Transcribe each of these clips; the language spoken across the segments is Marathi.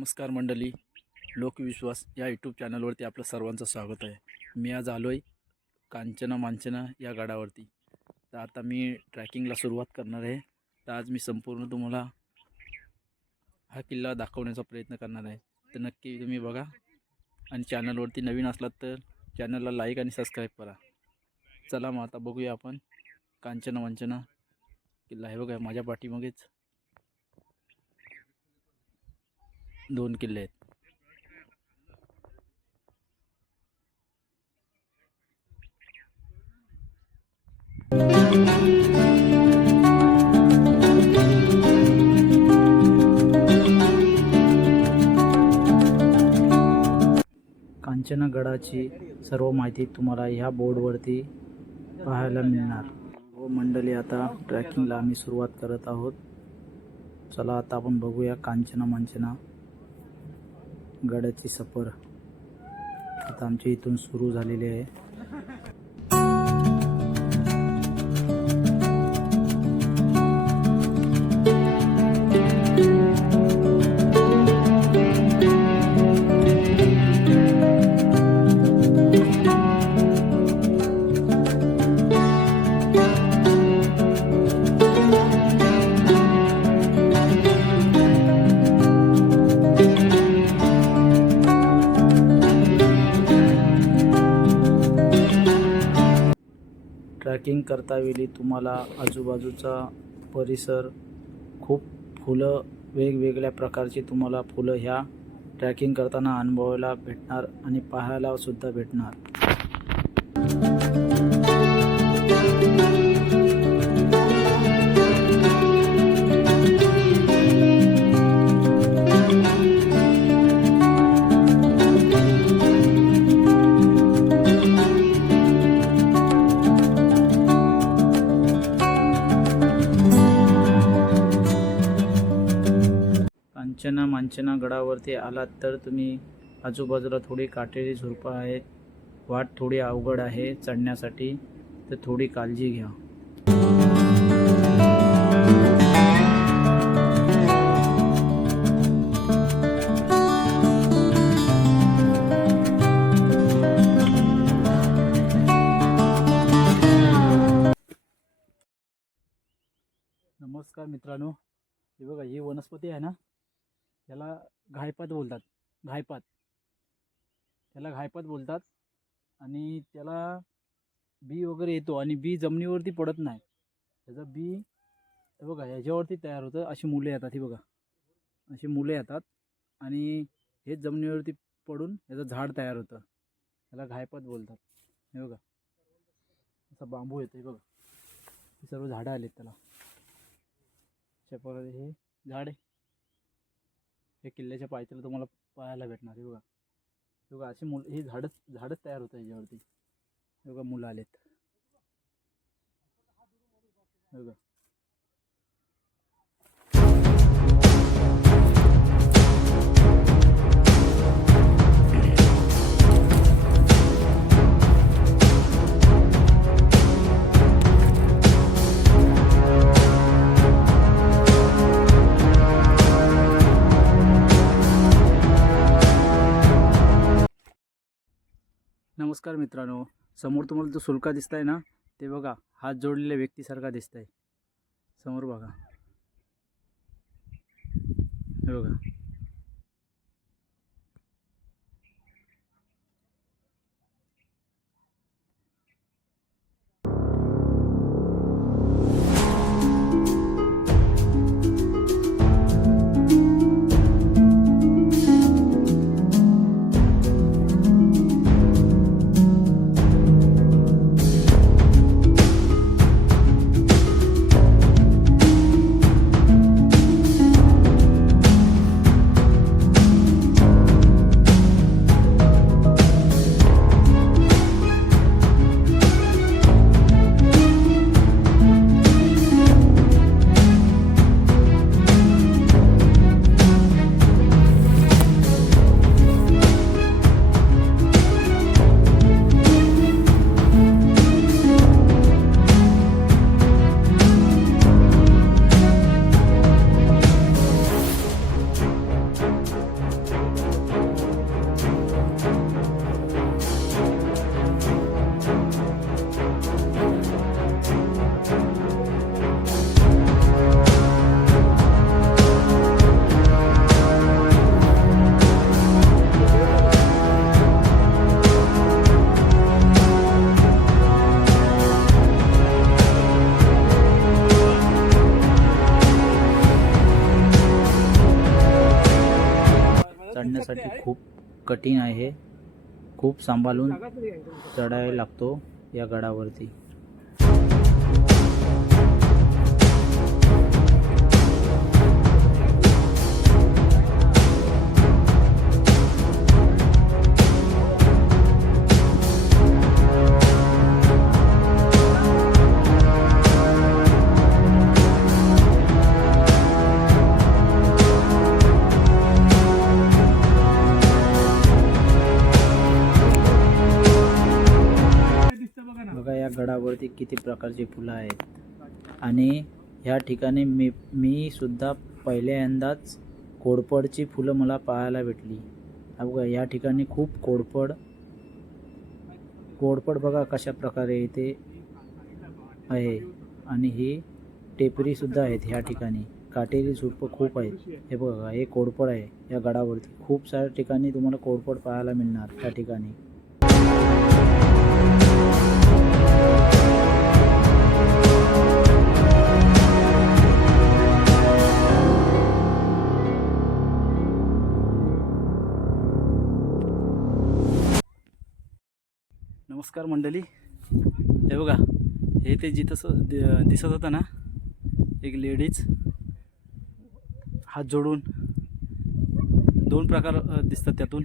नमस्कार मंडळी, लोकविश्वास या यूट्यूब चॅनलवरती आपलं सर्वांचं स्वागत आहे. मी आज आलो आहे कांचना मांचना या गडावरती. तर आता मी ट्रॅकिंगला सुरुवात करणार आहे. तर आज मी संपूर्ण तुम्हाला हा किल्ला दाखवण्याचा प्रयत्न करणार आहे. तर नक्की तुम्ही बघा आणि चॅनलवरती नवीन असलात तर चॅनलला लाईक आणि सबस्क्राईब करा. चला मग आता बघूया आपण कांचना मांचना किल्ला. हे बघा माझ्या पाठीमागेच 2 किल्ले आहेत. कांचनगडाची सर्व माहिती तुम्हाला ह्या बोर्डवरती पाहायला मिळणार. व मंडळी, आता ट्रॅकिंगला आम्ही सुरुवात करत आहोत. चला आता आपण बघूया कांचना मांचना गडाची सफर आता आमच्या इथून सुरू झालेली आहे. ट्रॅकिंग करतावेळी तुम्हाला आजूबाजूचा परिसर, खूप फुलं, वेगवेगळ्या प्रकारची तुम्हाला फुलं ह्या ट्रॅकिंग करताना अनुभवायला भेटणार आणि पाहायला सुद्धा भेटणार. कांचना मांचना गडावरती आलात तर तुम्ही आजूबाजूला थोडी काटेरी झुडपं आहेत. वाट थोडी अवघड आहे चढण्यासाठी, तर थोडी काळजी घ्या. नमस्कार मित्रांनो, हे बघा, ही वनस्पती आहे ना, त्याला घायपात बोलतात. त्याला घायपात बोलतात आणि त्याला बी वगैरे येतो आणि बी जमिनीवरती पडत नाही. त्याचं बी हे बघा ह्याच्यावरती तयार होतं. अशी मुले येतात, ही बघा अशी मुले येतात आणि हे जमिनीवरती पडून याचं झाड तयार होतं. त्याला घायपात बोलतात. हे बघा असा बांबू येतो, हे बघा हे सर्व झाडं आलेत त्याला. अशा प्रकारे हे झाड आहे. हे किल्ल्याच्या पायथ्याला तुम्हाला पाहायला भेटणार. हे बघा अशी मुलं, ही झाडच तयार होतं ह्याच्यावरती. हे बघा मुलं आलेत. हे बघा नमस्कार मित्रांनो, समोर तुम्हाला जो सुळका दिसताय ना, ते बघा हात जोडलेल्या व्यक्तीसारखा दिसतंय. समोर बघा, हे बघा चढण्यासाठी खूप कठीण आहे. खूप सांभाळून चढायला लागतो या गडावरती. बघा या गडावरती किती प्रकारची फुलं आहेत आणि ह्या ठिकाणी मी सुद्धा पहिल्यांदाच कोरफडची फुलं मला पाहायला भेटली. बघा या ठिकाणी खूप कोरफड बघा कशा प्रकारे इथे आहे आणि ही टेपरी सुद्धा आहेत. ह्या ठिकाणी काटेरी झुडपं खूप आहेत. हे बघा हे कोरफड आहे. या गडावरती खूप साऱ्या ठिकाणी तुम्हाला कोरफड पाहायला मिळणार त्या ठिकाणी. नमस्कार मंडळी, हे बघा हे ते जिथं दिसत होतं ना एक लेडीज हात जोडून, दोन प्रकार दिसतात त्यातून.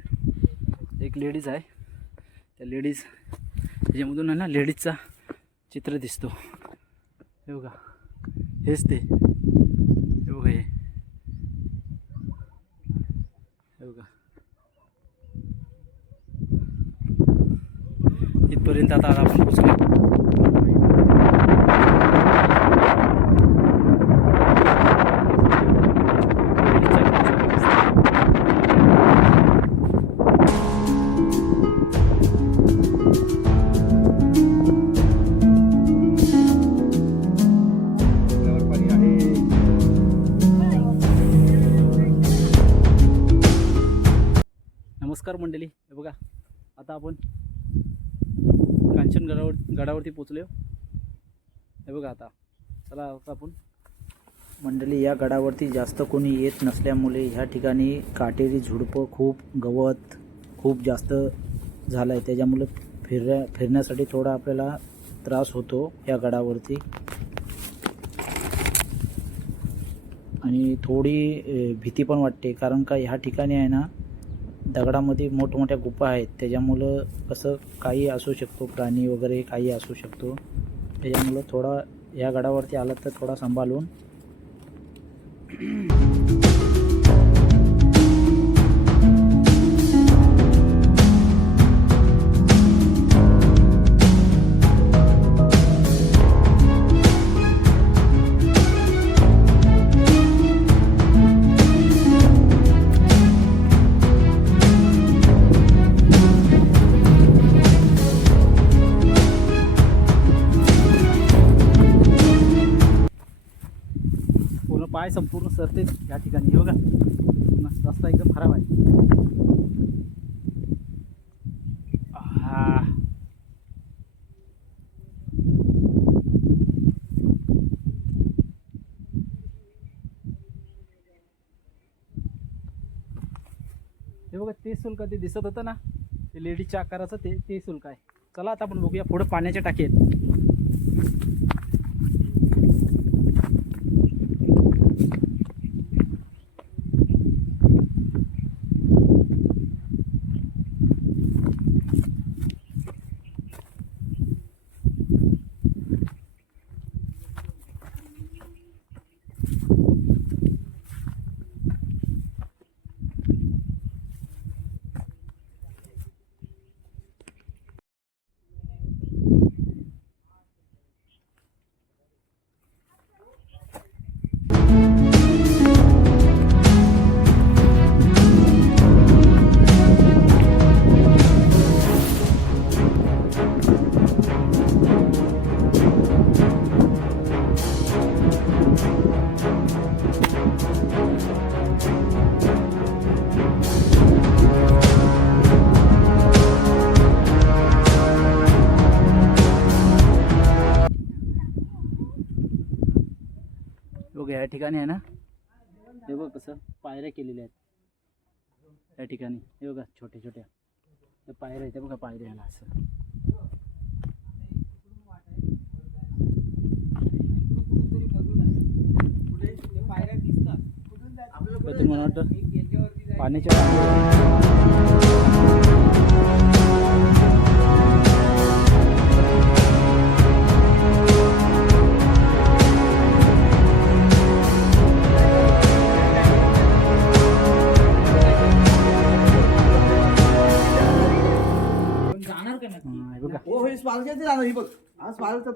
एक लेडीज आहे, त्या लेडीज त्याच्यामधून आहे ना लेडीजचा चित्र दिसतो. हे बघा हेच ते, हे बघा हे बघा इथपर्यंत आता आपण पोचलो. नमस्कार मंडळी, हे बघा आता आपण कांचन गडावरती पोचलो. हे बघा आता चला आता आपण मंडळी या गडावरती जास्त कोणी येत नसल्यामुळे ह्या ठिकाणी काटेरी झुडपं खूप गवत खूप जास्त झालं आहे. त्याच्यामुळे फिरण्यासाठी थोडा आपल्याला त्रास होतो या गडावरती आणि थोडी भीती पण वाटते. कारण का ह्या ठिकाणी आहे ना दगडामध्ये मोठमोठ्या गुफा आहेत. त्याच्यामुळं कसं काही असू शकतो, प्राणी वगैरे काही असू शकतो. त्याच्यामुळं थोडा या गडावरती आलात तर थोडा सांभाळून. पाय संपूर्ण सरते या ठिकाणी. हे बघा रस्ता एकदम खराब आहे. हे बघा ते शुल्क ते दिसत होतं ना ते लेडीजच्या आकाराचं ते शुल्क आहे. चला आता आपण बघूया पुढे पाण्याच्या टाकी आहेत. बघा या ठिकाणी आहे ना, हे बघ कसं पायऱ्या केलेल्या आहेत. या ठिकाणी हे बघा छोट्या छोट्या त्या पायऱ्या आहेत, बघा पायऱ्याला असं. तर मला वाटतं पाण्याच्या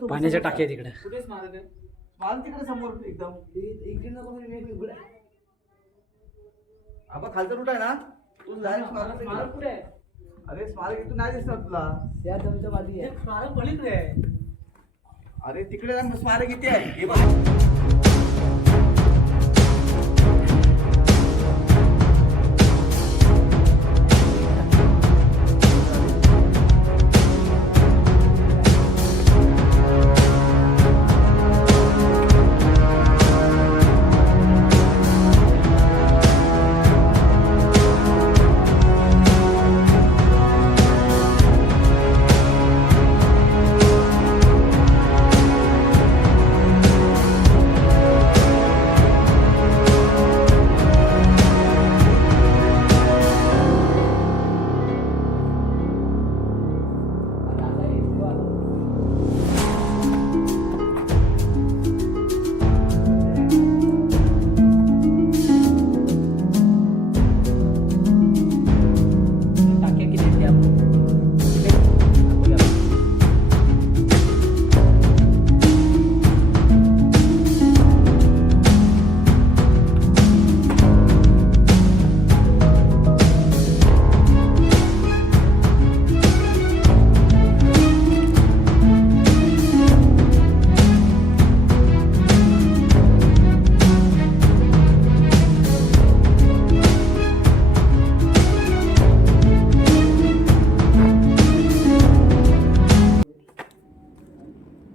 पाण्याच्या टाक्या तिकडे तिकडे समोर एकदम खालचा रूट आहे ना तू स्मारक कुठे आहे? अरे स्मारक इथून नाही दिसणार तुला त्या जमीनच्या बाजूला आहे स्मारक पलीकडे आहे. अरे तिकडे स्मारक इथे आहे हे बघ.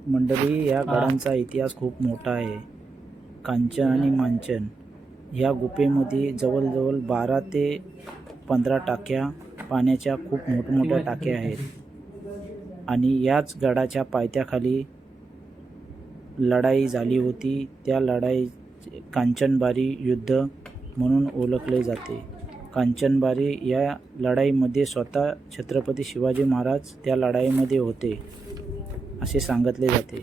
मंडळी, या गडांचा इतिहास खूप मोठा आहे. कांचन आणि मांचन ह्या गुफेमध्ये जवळजवळ 12 ते 15 टाक्या पाण्याच्या खूप मोठमोठ्या टाक्या आहेत आणि याच गडाच्या पायथ्याखाली लढाई झाली होती. त्या लढाई कांचनबारी युद्ध म्हणून ओळखले जाते. कांचनबारी या लढाईमध्ये स्वतः छत्रपती शिवाजी महाराज त्या लढाईमध्ये होते असे सांगितले जाते.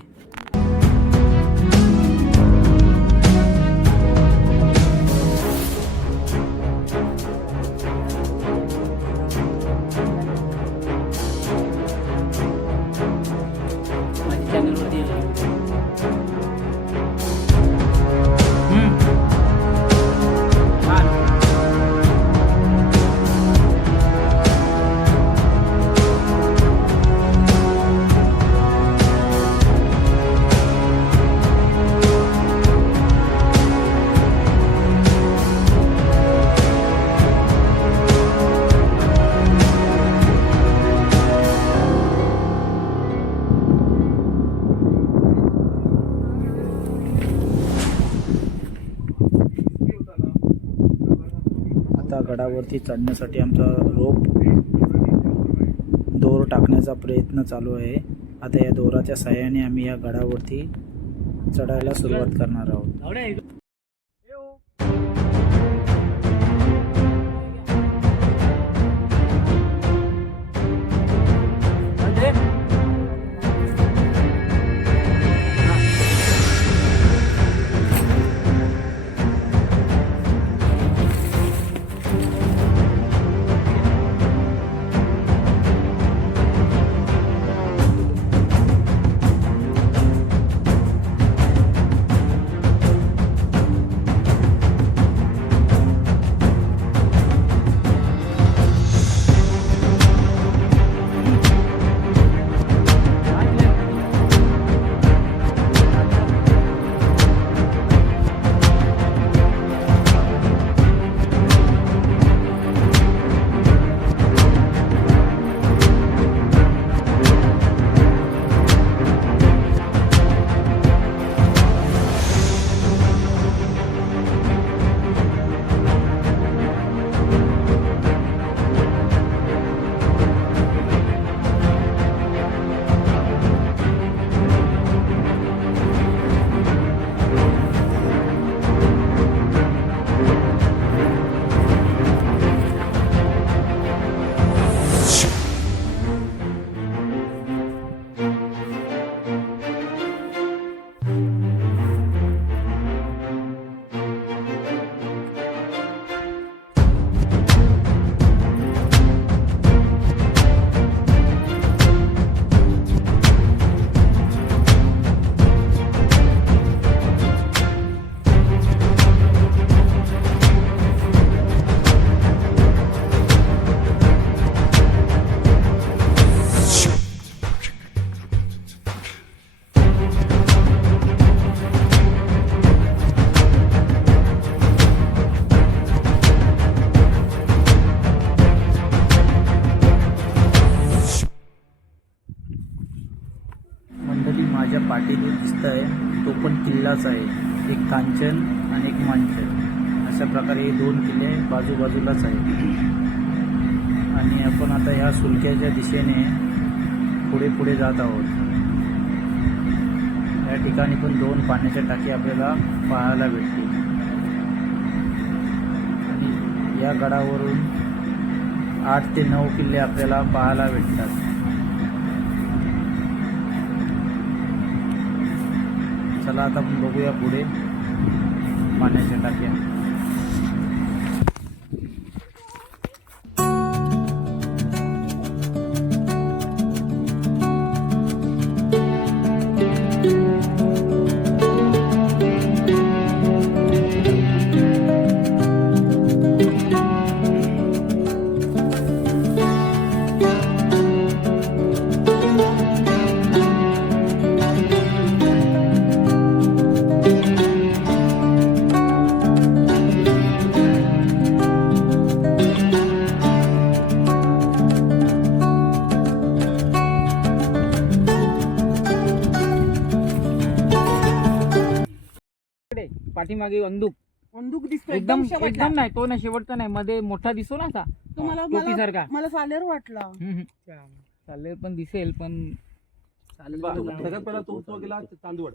आता गडावरती चढण्यासाठी आमचा रोप दोर टाकण्याचा प्रयत्न चालू आहे. आता या दोराच्या साहाय्याने आम्ही या गडावरती चढायला सुरुवात करणार आहोत. प्रवाच आहे, एक कांचन आणि एक मांचन. अशा प्रकारे हे 2 किल्ले बाजूबाजूलाच आहेत. आणि आपण आता ह्या सुलक्याच्या दिशेने पुढे पुढे जात आहोत. या ठिकाणी पण 2 पाण्याच्या टाकी आपल्याला पाहायला भेटतील. आणि या गडावरून 8 ते 9 किल्ले आपल्याला पाहायला भेटतात. चला आता आपण बघूया पुढे पाण्याच्या टाक्या. पाठीमागे अंदूक दिसतो एकदम शेवटला. एकदम नाही तो ना शेवटचा नाही, मध्ये मोठा दिसतो ना असा तो मला टोपीसारखा. मला सालेर वाटला. चालेल पण दिसेल पण सगळ्यात पहिला तो गेला तांदूळ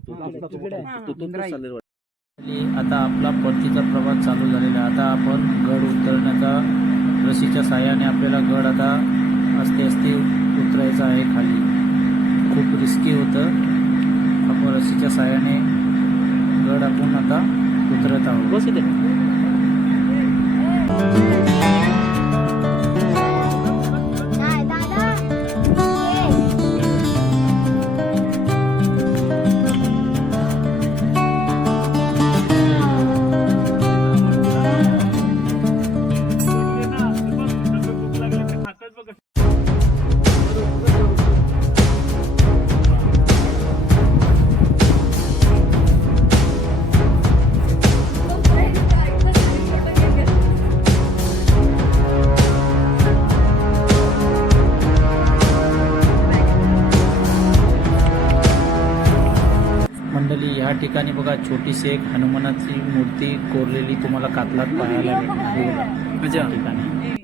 आता आपला परतीचा प्रवास चालू झालेला आहे. आता आपण गड उतरण्याचा रशीच्या साह्याने आपल्याला गड आता असते असते उतरायचं आहे खाली. खूप रिस्की होतं. आपण रशीच्या साह्याने गड आपण आता उतरत आहोत. बस इथे. मंडळी, ह्या ठिकाणी बघा छोटीशी एक हनुमानाची मूर्ती कोरलेली तुम्हाला कातलात पाहायला भेटणार. या ठिकाणी